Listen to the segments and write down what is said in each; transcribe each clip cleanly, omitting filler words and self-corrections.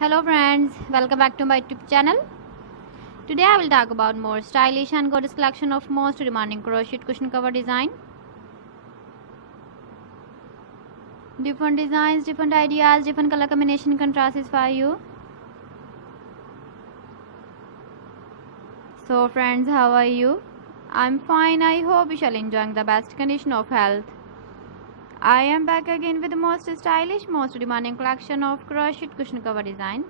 Hello friends, welcome back to my YouTube channel. Today I will talk about more stylish and gorgeous collection of most demanding crochet cushion cover design. Different designs, different ideas, different color combination contrasts for you. So friends, how are you? I'm fine. I hope you shall enjoying the best condition of health. I am back again with the most stylish, most demanding collection of crochet cushion cover design.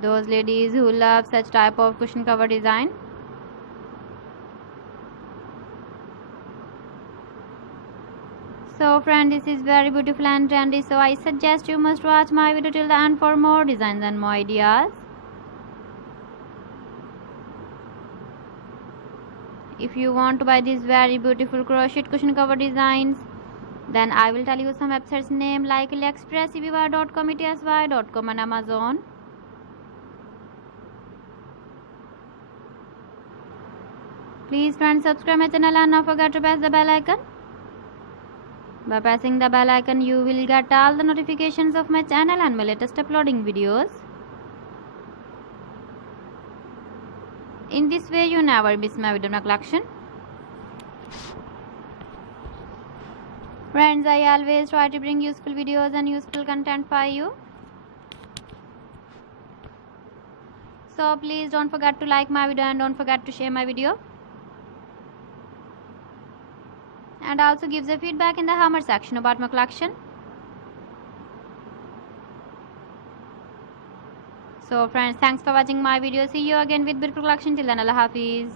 Those ladies who love such type of cushion cover design. So friend, this is very beautiful and trendy, so I suggest you must watch my video till the end for more designs and more ideas. If you want to buy these very beautiful crochet cushion cover designs, then I will tell you some websites name like AliExpress, eBay.com, etsy.com and Amazon. Please friends, subscribe my channel and don't forget to press the bell icon. By pressing the bell icon, you will get all the notifications of my channel and my latest uploading videos. In this way, you never miss my video collection. Friends, I always try to bring useful videos and useful content for you. So please don't forget to like my video and don't forget to share my video. And also give the feedback in the comment section about my collection. So friends, thanks for watching my video. See you again with beautiful collection. Till then, Allah Hafiz.